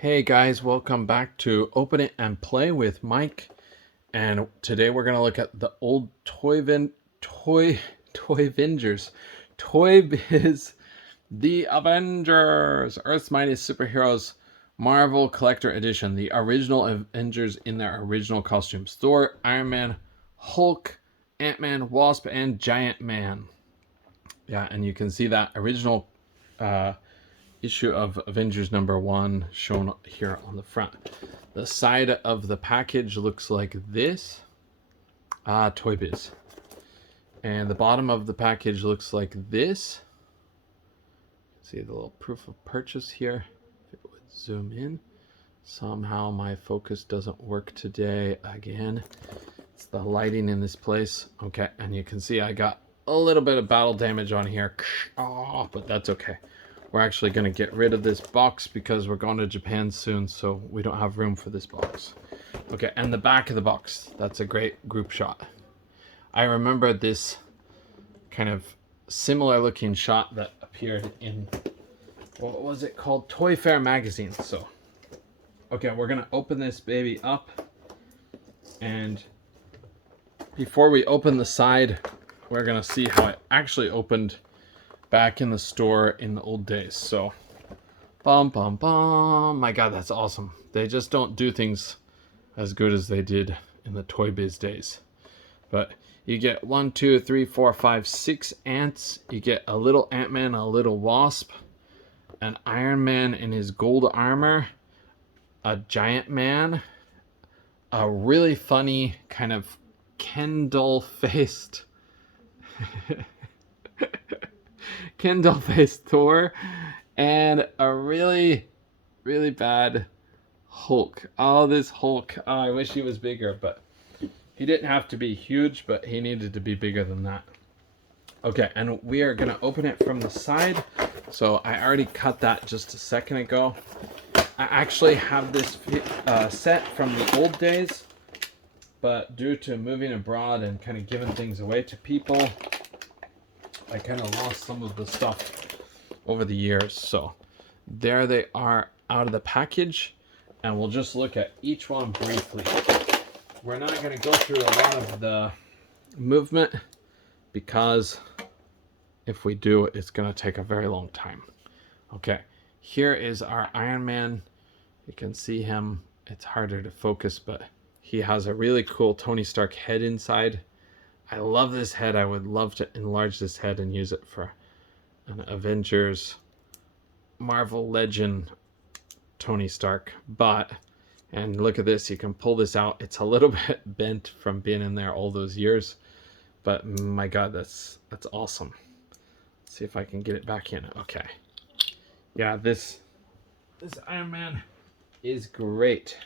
Hey guys, welcome back to Open It and Play with Mike. And today we're gonna look at the old Toy Avengers, Toy Biz The Avengers, Earth's Mightiest Superheroes, Marvel Collector Edition, the original Avengers in their original costumes: Thor, Iron Man, Hulk, Ant-Man, Wasp, and Giant Man. Yeah, and you can see that original issue of Avengers #1 shown here on the front. The side of the package looks like this. Toy Biz. And the bottom of the package looks like this. See the little proof of purchase here. If it would zoom in. Somehow my focus doesn't work today again. It's the lighting in this place. Okay, and you can see I got a little bit of battle damage on here. Oh, but that's okay. We're actually going to get rid of this box because we're going to Japan soon, so we don't have room for this box. Okay, and the back of the box. That's a great group shot. I remember this kind of similar looking shot that appeared in, what was it called? Toy Fair magazine. So, okay, we're going to open this baby up. And before we open the side, we're going to see how it actually opened back in the store in the old days. So, bum bum bum. My God, that's awesome. They just don't do things as good as they did in the Toy Biz days. But you get 1, 2, 3, 4, 5, 6 ants. You get a little Ant-Man, a little Wasp, an Iron Man in his gold armor, a Giant Man, a really funny kind of Kendall-faced Kendall-faced Thor, and a really, really bad Hulk. Oh, this Hulk. Oh, I wish he was bigger, but he didn't have to be huge, but he needed to be bigger than that. Okay, and we are going to open it from the side. So I already cut that just a second ago. I actually have this set from the old days, but due to moving abroad and kind of giving things away to people, I kind of lost some of the stuff over the years. So there they are out of the package, and we'll just look at each one briefly. We're not going to go through a lot of the movement because if we do, it's going to take a very long time. Okay, here is our Iron Man. You can see him. It's harder to focus, but he has a really cool Tony Stark head inside. I love this head. I would love to enlarge this head and use it for an Avengers Marvel Legend Tony Stark. But, and look at this, you can pull this out. It's a little bit bent from being in there all those years. But my God, that's awesome. Let's see if I can get it back in. Okay. Yeah, this Iron Man is great.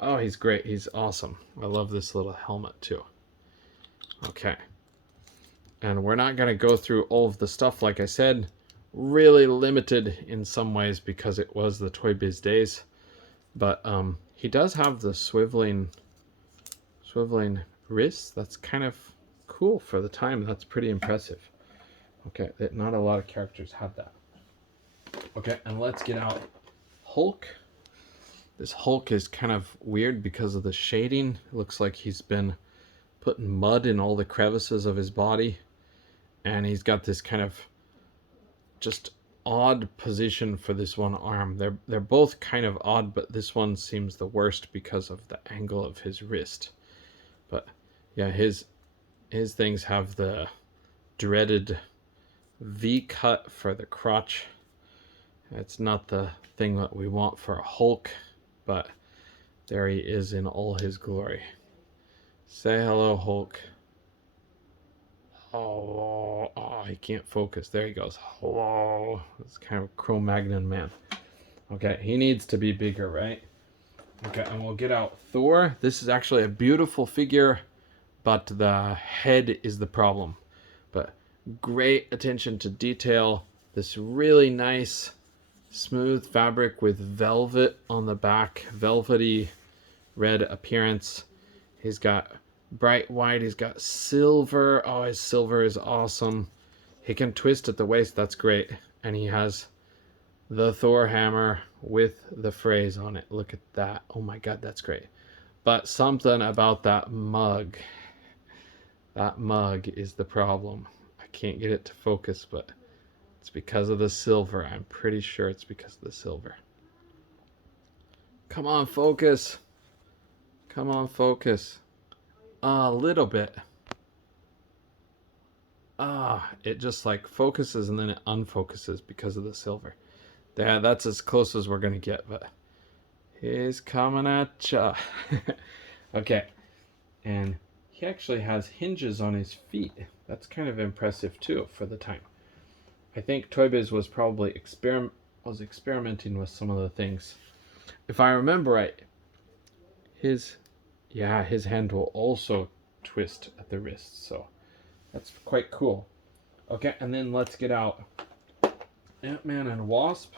Oh, he's great. He's awesome. I love this little helmet too. Okay, and we're not going to go through all of the stuff. Like I said, really limited in some ways because it was the Toy Biz days. But he does have the swiveling wrists. That's kind of cool for the time. That's pretty impressive. Okay, not a lot of characters have that. Okay, and let's get out Hulk. This Hulk is kind of weird because of the shading. It looks like he's been putting mud in all the crevices of his body, and he's got this kind of just odd position for this one arm. They're both kind of odd, but this one seems the worst because of the angle of his wrist. But yeah, his things have the dreaded V cut for the crotch. It's not the thing that we want for a Hulk, but there he is in all his glory. Say hello, Hulk. Oh, he can't focus. There he goes. Hello. It's kind of Cro-Magnon man. Okay, he needs to be bigger, right? Okay, and we'll get out Thor. This is actually a beautiful figure, but the head is the problem. But great attention to detail. This really nice, smooth fabric with velvet on the back. Velvety red appearance. He's got bright white. He's got silver. Oh, his silver is awesome. He can twist at the waist. That's great. And he has the Thor hammer with the phrase on it. Look at that. Oh my God, that's great. But something about that mug is the problem. I can't get it to focus, but it's because of the silver. I'm pretty sure it's because of the silver. Come on, focus. Come on, focus. A little bit. It just like focuses and then it unfocuses because of the silver. Yeah, that's as close as we're gonna get, but he's coming at ya. Okay, and he actually has hinges on his feet. That's kind of impressive too for the time. I think toy-biz was probably experimenting with some of the things. If I remember right, his hand will also twist at the wrist, so that's quite cool. Okay, and then let's get out Ant-Man and Wasp.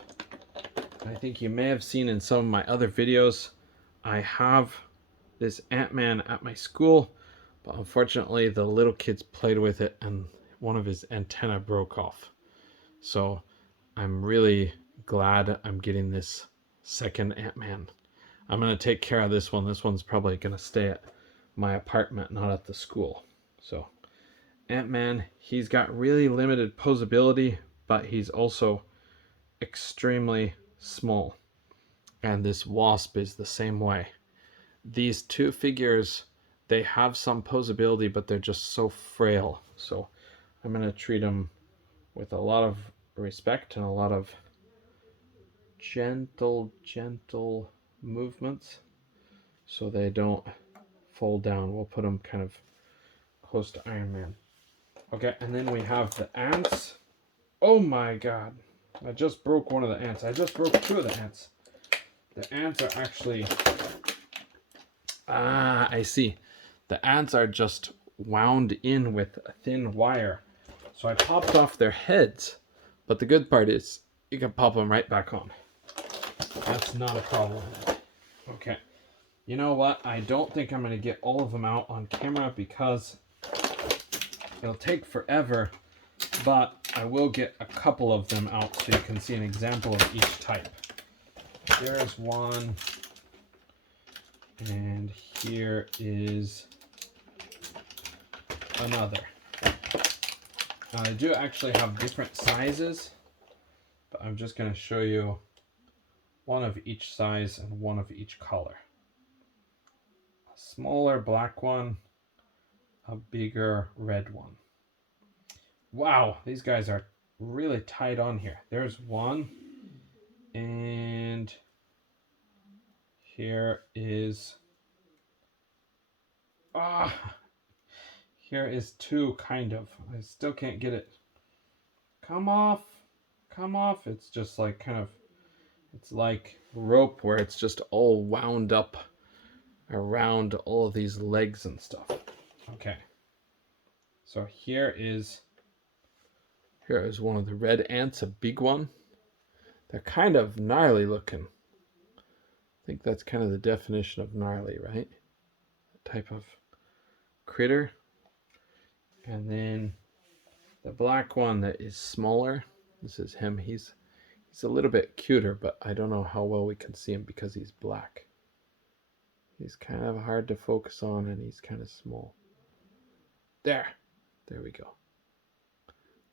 I think you may have seen in some of my other videos, I have this Ant-Man at my school, but unfortunately the little kids played with it and one of his antenna broke off. So I'm really glad I'm getting this second Ant-Man. I'm going to take care of this one. This one's probably going to stay at my apartment, not at the school. So Ant-Man, he's got really limited posability, but he's also extremely small. And this Wasp is the same way. These two figures, they have some posability, but they're just so frail. So I'm going to treat them with a lot of respect and a lot of gentle movements so they don't fall down. We'll put them kind of close to Iron Man. Okay, and then we have the ants. Oh my God, I just broke one of the ants. I just broke two of the ants. The ants are actually, I see. The ants are just wound in with a thin wire. So I popped off their heads, but the good part is you can pop them right back on. That's not a problem. Okay. You know what? I don't think I'm going to get all of them out on camera because it'll take forever, but I will get a couple of them out so you can see an example of each type. There's one, and here is another. Now I do actually have different sizes, but I'm just going to show you one of each size and one of each color. A smaller black one, a bigger red one. Wow, these guys are really tight on here. There's one, and here is here is two, kind of. I still can't get it. Come off. It's just like kind of, it's like rope where it's just all wound up around all of these legs and stuff. Okay. So here is one of the red ants, a big one. They're kind of gnarly looking. I think that's kind of the definition of gnarly, right? A type of critter. And then the black one that is smaller. This is him. He's a little bit cuter, but I don't know how well we can see him because he's black. He's kind of hard to focus on and he's kind of small. There we go.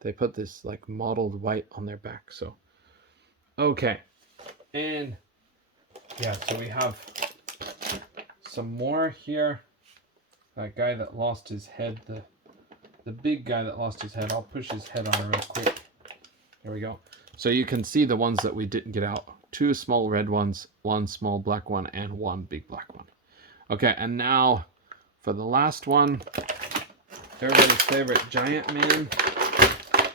They put this like mottled white on their back, so. Okay, and yeah, so we have some more here. That guy that lost his head, the big guy that lost his head. I'll push his head on real quick. There we go. So you can see the ones that we didn't get out. Two small red ones, one small black one, and one big black one. Okay, and now for the last one, everybody's favorite Giant Man.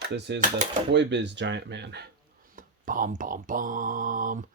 This is the Toy-Biz Giant Man. Bom, bom, bom.